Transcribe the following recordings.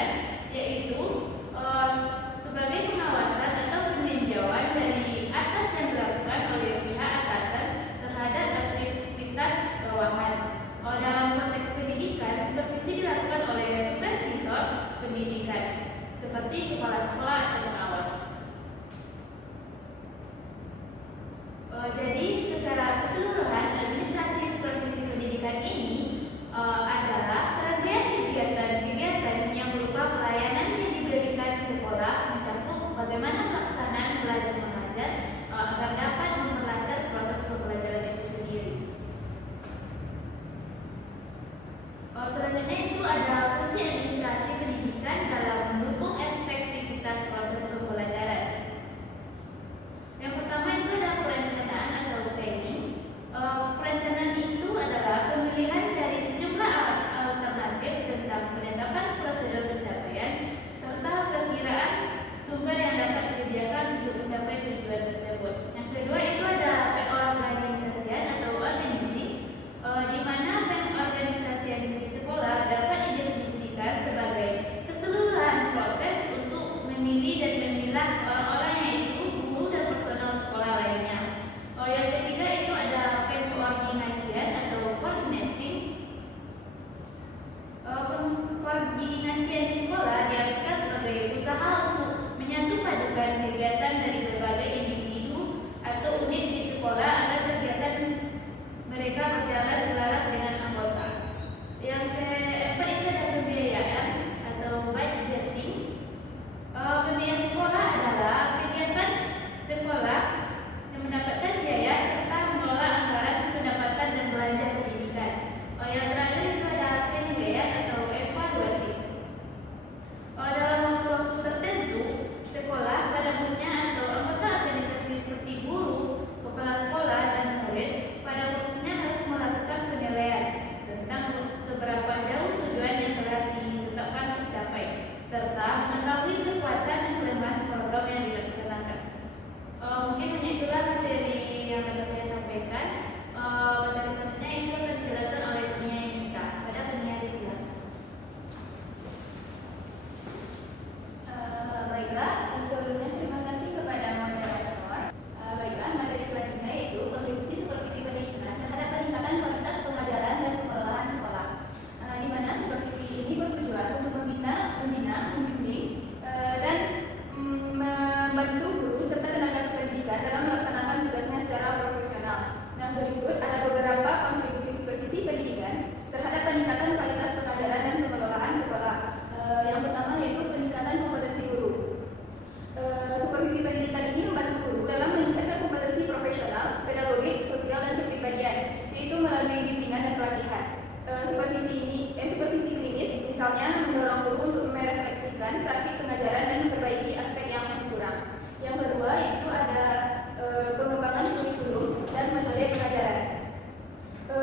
pendidikan, yaitu sebagai pengawasan atau peninjauan dari atas yang dilakukan oleh pihak atasan terhadap aktivitas bawahan. Dalam konteks pendidikan, supervisi dilakukan oleh supervisor pendidikan seperti kepala sekolah atau pengawas. Jadi secara keseluruhan administrasi supervisi pendidikan ini adalah serangkaian kegiatan-kegiatan yang berupa pelayanan yang diberikan sekolah mencakup bagaimana pelaksanaan belajar mengajar agar dapat memperlancar proses pembelajaran itu sendiri. Selanjutnya itu ada fungsi administrasi pendidikan dalam mendukung efektivitas proses pembelajaran. Yang pertama itu ada perencanaan atau planning. Perencanaan itu adalah pemilihan dari sejumlah alternatif tentang penetapan prosedur pencapaian serta perkiraan sumber yang dapat disediakan untuk mencapai tujuan tersebut. Yang kedua itu ada pengorganisasian atau organizing, di mana pengorganisasian di sekolah dapat didefinisikan sebagai keseluruhan proses untuk memilih dan memilah orang-orang yang itu guru dan personal sekolah lainnya. Yang ketiga itu ada pengkoordinasian atau coordinating. Pengkoordinasian di sekolah diartikan sebagai usaha untuk menyatu padukan kegiatan dari berbagai individu atau unit di sekolah agar kegiatan mereka berjalan selaras dengan anggota. Yang keempat itu ada pembiayaan atau budgeting. Pembiayaan sekolah adalah kegiatan sekolah yang mendapatkan biaya serta mengelola anggaran pendapatan dan belanja pendidikan. Yang terakhir itu ada penilaian atau evaluatif. Dalam waktu-waktu tertentu, sekolah pada umumnya atau anggota organisasi seperti guru, kepala sekolah, dan murid pada khususnya harus melakukan penilaian tentang seberapa jauh tujuan yang telah ditetapkan tercapai serta mengetahui kekuatan dan kelemahan program yang dilaksanakan. Mungkin hanya itulah materi yang dapat saya sampaikan. Materi selanjutnya itu akan dijelaskan oleh penyiar kita. Pada penyiar disilakan. Baiklah, sebelumnya terima kasih kepada moderator. Baiklah, materi selanjutnya itu kontribusi supervisi pendidikan terhadap peningkatan kualitas pengajaran dan pengelolaan sekolah. Di mana supervisi ini bertujuan untuk membina, membimbing, dan membantu guru serta tenaga pendidikan dalam melaksanakan tugasnya secara profesional. Nah, berikut ada beberapa kontribusi supervisi pendidikan terhadap peningkatan kualitas pengajaran dan pengelolaan sekolah. Yang pertama yaitu peningkatan kompetensi guru. Supervisi pendidikan ini membantu guru dalam meningkatkan kompetensi profesional, pedagogik, sosial, dan kepribadian, yaitu melalui bimbingan dan pelatihan. Supervisi klinis misalnya mendorong guru untuk merefleksikan praktik pengajaran dan memperbaiki aspek yang masih kurang. Yang kedua itu ada pengembangan kurikulum dan metode pengajaran.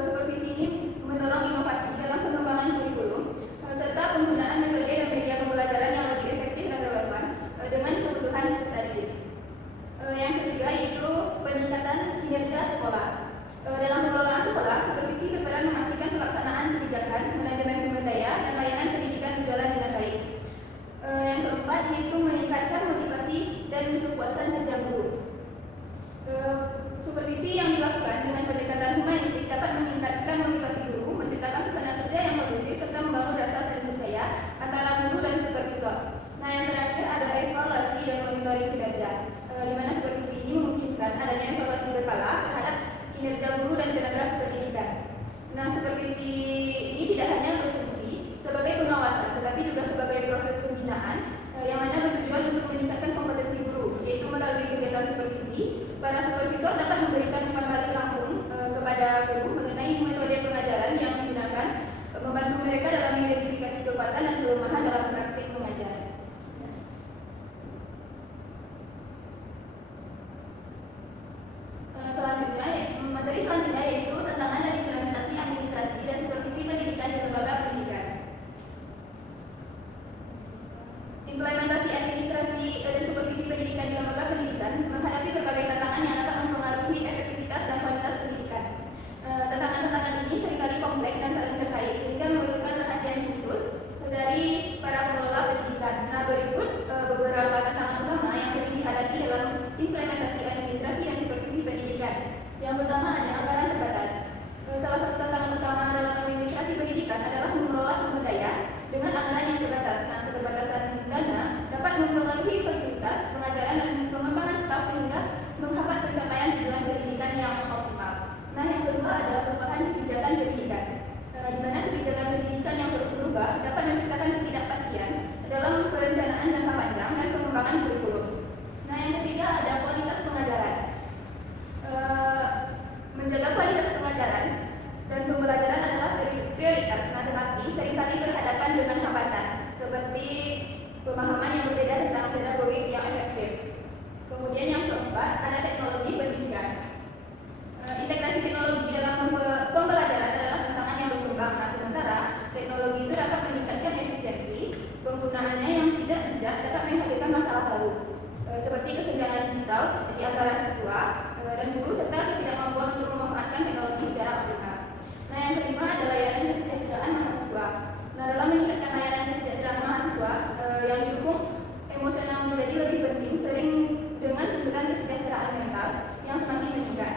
Supervisi ini mendorong inovasi dalam pengembangan kurikulum serta penggunaan metode dan media pembelajaran yang lebih efektif dan relevan dengan kebutuhan peserta didik. Yang ketiga yaitu peningkatan kinerja sekolah. Dalam pengelolaan sekolah, supervisi berperan memastikan pelaksanaan kebijakan, manajemen sumber daya, dan layanan pendidikan berjalan dengan baik. Yang keempat yaitu meningkatkan motivasi dan kepuasan kerja guru. Supervisi yang dilakukan dengan pendekatan humanistik dapat meningkatkan motivasi guru, menciptakan suasana kerja yang kondusif, serta membangun rasa saling percaya antara guru dan supervisor. Nah, yang terakhir ada evaluasi dan monitoring kinerja, di mana supervisi ini memungkinkan adanya evaluasi berkala terhadap kinerja guru dan tenaga pendidikan. Nah, supervisi ini tidak hanya berfungsi sebagai pengawasan, tetapi juga sebagai proses pembinaan yang mana bertujuan untuk meningkatkan kompetensi guru, yaitu melalui kegiatan supervisi. Para supervisor dapat memberikan umpan balik langsung kepada guru mengenai metode pengajaran yang digunakan, membantu mereka dalam mengidentifikasi kekuatan dan kelemahan dalam praktik mengajar. Materi selanjutnya yaitu tantangan dan implementasi administrasi dan supervisi pendidikan di lembaga pendidikan. Implementasi administrasi dan supervisi pendidikan di lembaga pendidikan menghadapi berbagai tantangan yang dapat mempengaruhi efektivitas dan kualitas pendidikan. keempat ada teknologi pendidikan. Integrasi teknologi dalam pembelajaran adalah tantangan yang berkembang. Nah, sementara teknologi itu dapat meningkatkan efisiensi, penggunaannya yang tidak bijak dapat menghadirkan masalah baru, seperti kesenjangan digital di antara siswa dan guru serta ketidakmampuan untuk memanfaatkan teknologi secara optimal. Nah, yang kelima adalah layanan kesejahteraan mahasiswa. Nah, dalam meningkatkan layanan kesejahteraan mahasiswa yang didukung emosional menjadi lebih penting, sering dengan tuntutan kesejahteraan mental yang semakin meningkat.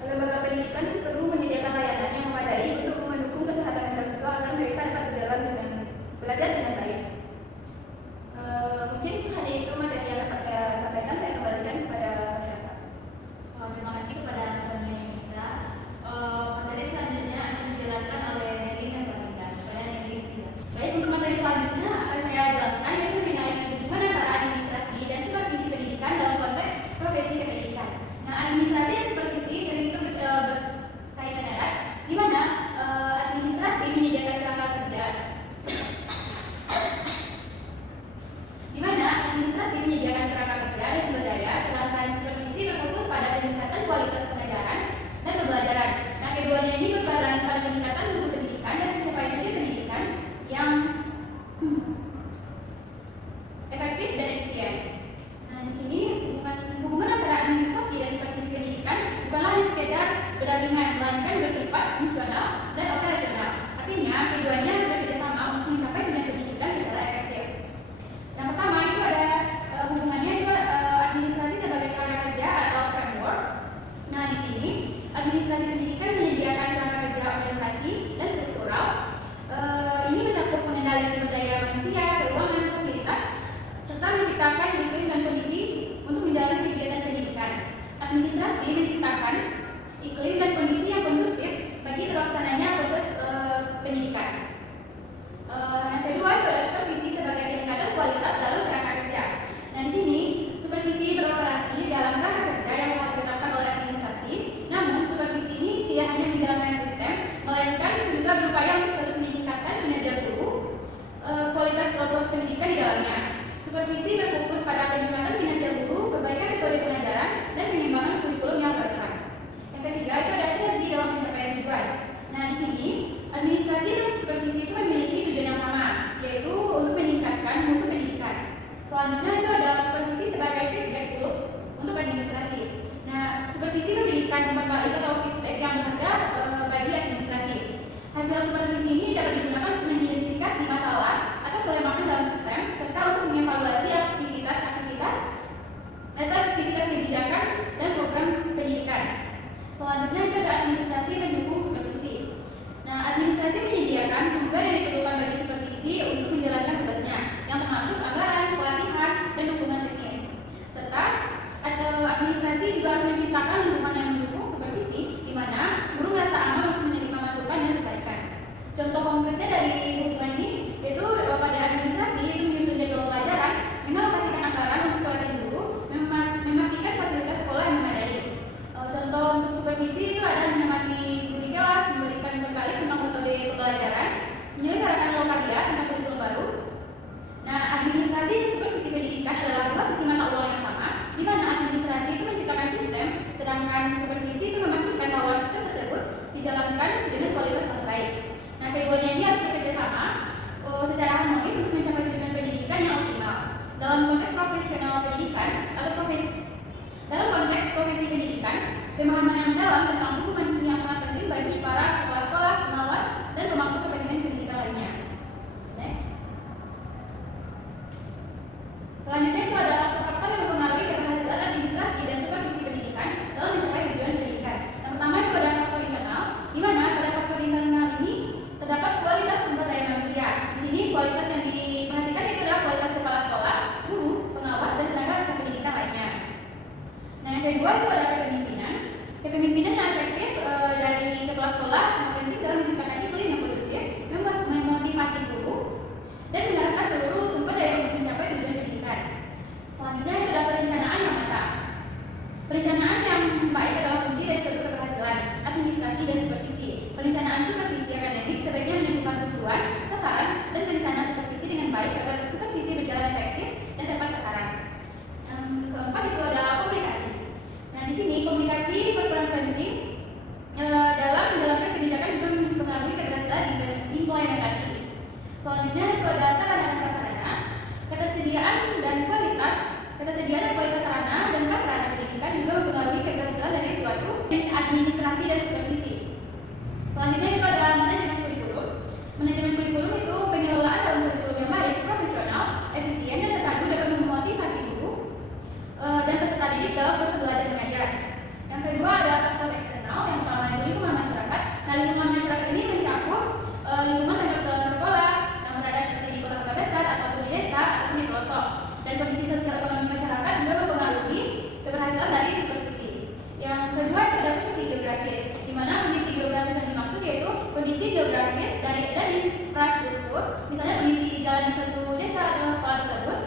Lembaga pendidikan perlu menyediakan layanan yang memadai untuk mendukung kesehatan mental siswa agar mereka dapat berjalan dengan belajar dengan baik. Mungkin hanya itu materi yang dapat saya sampaikan. Saya kembalikan kepada moderator. Terima kasih kepada teman-teman kita. Materi selanjutnya akan dijelaskan oleh Nelly dan Balita. Kepada Nelly, silakan. Baik, untuk materi selanjutnya akan saya jelaskan yaitu mengenai hubungan antara administrasi dan supervisi pendidikan dalam konteks profesi pendidikan. Nah, administrasi dan supervisi sering itu berkaitan erat, di mana administrasi menyediakan kerangka kerja, dan sumber daya, sedangkan supervisi berfokus pada peningkatan kualitas pengajaran dan pembelajaran. Nah, keduanya ini berperan pada peningkatan mutu pendidikan dan pencapaian tujuan pendidikan yang efektif dan efisien. Nah, di sini hubungan antara administrasi dan supervisi pendidikan bukanlah hanya sekedar berdampingan, melainkan bersifat fungsional dan operasional. Artinya, keduanya bekerjasama untuk mencapai tujuan pendidikan secara efektif. Yang pertama itu ada hubungannya itu administrasi sebagai kerangka kerja atau framework. Nah, di sini administrasi pendidikan menyediakan kerangka kerja organisasi dan struktural. Ini mencakup pengendalian sumber daya manusia, keuangan, fasilitas, serta menciptakan iklim dan kondisi untuk menjalankan kegiatan pendidikan. Administrasi menciptakan iklim dan kondisi yang kondusif bagi terlaksananya proses pendidikan. Yang kedua itu ada supervisi sebagai peningkatan kualitas dalam kerangka kerja. Nah, di sini supervisi beroperasi dalam kerangka kerja yang telah ditetapkan oleh administrasi. Namun, supervisi ini tidak hanya menjalankan sistem, melainkan juga berupaya untuk terus meningkatkan kinerja guru, kualitas proses pendidikan di dalamnya. Supervisi berfokus pada peningkatan kinerja guru, perbaikan metode pengajaran, dan pengembangan kurikulum yang relevan. Yang ketiga itu ada sinergi dalam pencapaian tujuan. Nah, di sini administrasi dan supervisi itu memiliki tujuan yang sama, yaitu untuk meningkatkan mutu pendidikan. Selanjutnya itu adalah supervisi sebagai feedback loop untuk administrasi. Nah, supervisi memberikan umpan balik atau feedback yang berharga bagi administrasi. Hasil supervisi ini dapat digunakan untuk mengidentifikasi masalah atau kelemahan dalam sistem, serta untuk mengevaluasi aktivitas atau aktivitas kebijakan dan program pendidikan. Selanjutnya itu ada administrasi pendukung supervisi. Nah, administrasi menyediakan sumber yang diperlukan bagi supervisi untuk menjalankan tugasnya, yang termasuk anggaran, pelatihan, dan dukungan teknis. Serta administrasi juga harus menciptakan lingkungan yang mendukung supervisi, di mana guru merasa aman untuk menerima masukan dan perbaikan. Contoh konkretnya dari hubungan ini yaitu pada administrasi itu menyusun jadwal pelajaran, mengalokasikan anggaran untuk pelatihan guru, memastikan fasilitas sekolah yang memadai. Contoh untuk supervisi itu ada menyemangati guru di kelas, memberikan umpan balik tentang metode pembelajaran, menyelenggarakan lokadia tentang kurikulum baru. Nah, administrasi dan supervisi pendidikan adalah dua sisi mata uang yang sama, di mana administrasi itu menciptakan sistem, sedangkan supervisi itu memastikan bahwa sistem tersebut dijalankan dengan kualitas terbaik. Nah, keduanya ini harus bekerja sama secara harmonis untuk mencapai tujuan pendidikan yang optimal. Dalam konteks profesional pendidikan atau dalam konteks profesi pendidikan, pemahaman yang mendalam tentang hubungan ini yang sangat penting bagi para kepala sekolah, pengawas, dan pemangku kepentingan pendidikan lainnya. Next. Selanjutnya itu ada faktor-faktor yang mempengaruhi keberhasilan administrasi dan supervisi pendidikan dalam mencapai tujuan pendidikan. Yang pertama itu ada faktor internal, di mana pada faktor internal ini terdapat kualitas sumber daya manusia. Di sini kualitas yang diperhatikan itu adalah kualitas kepala sekolah, guru, pengawas, dan tenaga kependidikan lainnya. Nah, yang kedua itu ada kepemimpinan. Kepemimpinan yang efektif dari kepala sekolah yang penting dalam menciptakan iklim yang kondusif, memotivasi guru, dan menggerakkan seluruh sumber daya untuk mencapai tujuan pendidikan. Selanjutnya itu adalah perencanaan yang matang. Perencanaan yang baik adalah kunci dari suatu keberhasilan administrasi dan supervisi. Perencanaan supervisi akademik sebaiknya menentukan tujuan, sasaran, dan rencana supervisi dengan baik agar supervisi berjalan efektif dan tepat sasaran. Yang keempat itu adalah komunikasi. implementasi. Selanjutnya itu adalah sarana dan prasarana. Ketersediaan dan kualitas sarana dan prasarana pendidikan juga mempengaruhi keberhasilan dari suatu administrasi dan supervisi. Selanjutnya itu adalah manajemen kurikulum. Manajemen kurikulum itu pengelolaan dalam kurikulum yang baik, profesional, efisien dan terpadu dapat memotivasi guru dan peserta didik dalam proses belajar mengajar. Yang kedua adalah faktor eksternal. Yang pertama itu lingkungan masyarakat. Nah, lingkungan masyarakat ini mencakup lingkungan tempat sekolah yang berada seperti di kota-kota besar ataupun di desa ataupun di pelosok. Dan kondisi sosial ekonomi masyarakat juga mempengaruhi keberhasilan dari supervisi. Yang kedua itu adalah kondisi geografis, di mana kondisi geografis yang dimaksud yaitu kondisi geografis dan infrastruktur, misalnya kondisi jalan di suatu desa atau sekolah tersebut